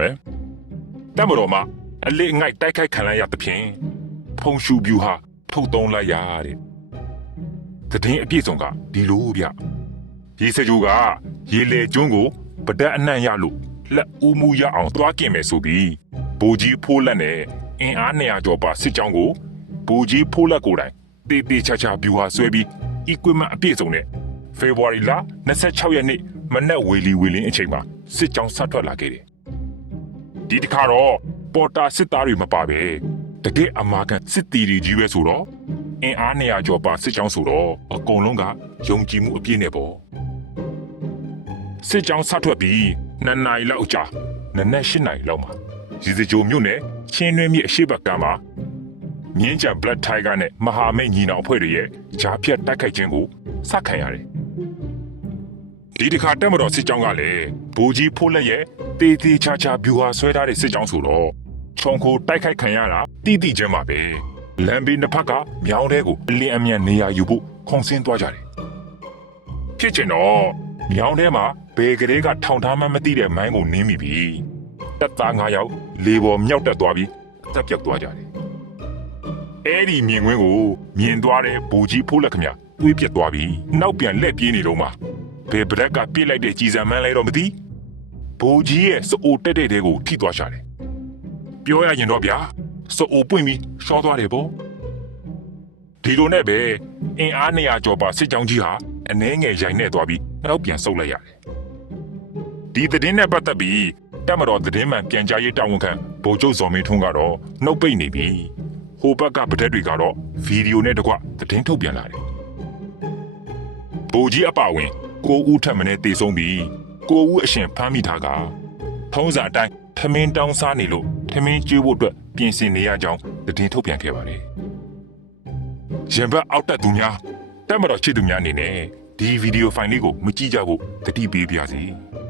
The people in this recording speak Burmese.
မယ်တက်မတော်မှာအလေးငိုက်တိုက်ခိုက်ခံလိုက်ရသဖြင့်ဖုံရှူပြူဟာထုတ်သုံးလိုက်ရတဲ့သတင်းအပြည့်စုံကဒီလိုဗျရေစကြိုကရေလေကျွန်းကိုပဒတ်အနှံ့ရလို့လက်ဦးမှုရအောင်သွားกินမယ်ဆိုပြီးဘူကြီးဖိုးလက်နဲ့အင်အား200ကျော်ပါစစ်ကြောင်းကိုဘူကြီးဖိုးလက်ကိုယ်တိုင်တေးသေးချာချာပြူဟာဆွဲပြီး equipment အပြည့်စုံနဲ့ဖေဖော်ဝါရီလ26ရက်နေ့မနက်ဝေလီဝေလင်းအချိန်မှာစစ်ကြောင်းဆက်ထွက်လာခဲ့တယ်။ ဒီတစ်ခါတော့ပေါ်တာစစ်သားတွေမပါပဲတကယ်အမာကန်စစ်တီတွေကြီးပဲဆိုတော့အင်အား200ကျော်ပါစစ်ကြောင်းဆိုတော့အကုန်လုံးကယုံကြည်မှုအပြည့်နဲ့ပေါ့စစ်ကြောင်းဆက်ထွက်ပြီးနှစ်နာရီလောက်ကြာနနက်၈နာရီလောက်မှာရီစကြိုမြို့နယ်ချင်းတွင်းမြစ်အရှိတ်ဘက်ကမ်းမှာမြင်းကြံ Black Tiger နဲ့မဟာမိတ်ညီနောင်အဖွဲ့တွေရဲ့ဂျားဖြတ်တိုက်ခိုက်ခြင်းကိုစခံရတယ်ဒီတစ်ခါတက်မတော်စစ်ကြောင်းကလည်းဘူကြီးဖိုးလက်ရဲ့ တေးသေးချာချာဗျူဟာဆွဲထားတဲ့စစ်ကြောင်းဆိုတော့ခြုံခိုတိုက်ခိုက်ခံရတာတိတိချင်းပါပဲလမ်းဘေးနှစ်ဖက်ကမြောင်းတဲကိုအလင်းအမြန်နေရာယူဖို့ခုံဆင်းသွားကြတယ်ဖြစ်ချင်တော့မြောင်းထဲမှာဘယ်ကလေးကထောင်ထားမှမသိတဲ့မိုင်းကိုနင်းမိပြီတပ်သား9ယောက်လေပေါ်မြောက်တက်သွားပြီးတက်ပြောက်သွားကြတယ်အဲ့ဒီမြင်ကွင်းကိုမြင်သွားတဲ့ဘူကြီးဖိုးလက်ခမတွေးပြက်သွားပြီနောက်ပြန်လက်ပြေးနေတော့မှဘယ်ဘရက်ကပြစ်လိုက်တဲ့ကြည်စံမန်းလဲတော့မသိဘူ ကြီးရဲ့စအိုတက်တဲ့တဲကိုထိသွားရှာတယ်ပြောရရင်တော့ဗျာစအိုပွင့်ပြီးရှော့သွားတယ်ပေါ့ဒီလိုနဲ့ပဲအင်အား200ကျော်ပါစစ်ကြောင်းကြီးဟာအနှဲငယ်ရိုင်နဲ့သွားပြီးနောက်ပြန်ဆုတ်လိုက်ရတယ်ဒီသတင်းနဲ့ပတ်သက်ပြီးတက်မတော်သတင်းမှန်ပြန်ကြားရေးတာဝန်ခံဗိုလ်ချုပ်ဇော်မင်းထွန်းကတော့နှုတ်ပိတ်နေပြီဟိုဘက်ကပဒက်တွေကတော့ဗီဒီယိုနဲ့တကွသတင်းထုတ်ပြန်လာတယ်။ဘူကြီးအပဝင်ကိုဦးထက်မင်းတေဆုံးပြီး ကိုဦးအရှင်ဖမ်းမိထားကထုံးစံအတိုင်းထမင်းတောင်းစားနေလို့ထမင်းကျွေးဖို့အတွက်ပြင်ဆင်နေရကြောင်းသတင်းထုတ်ပြန်ခဲ့ပါတယ်။ရင်ဘတ်အောက်တက်သူများတက်မတော်ချစ်သူများအနေနဲ့ဒီဗီဒီယိုဖိုင်လေးကိုမကြည့်ကြဖို့တတိပေးပါရစေ။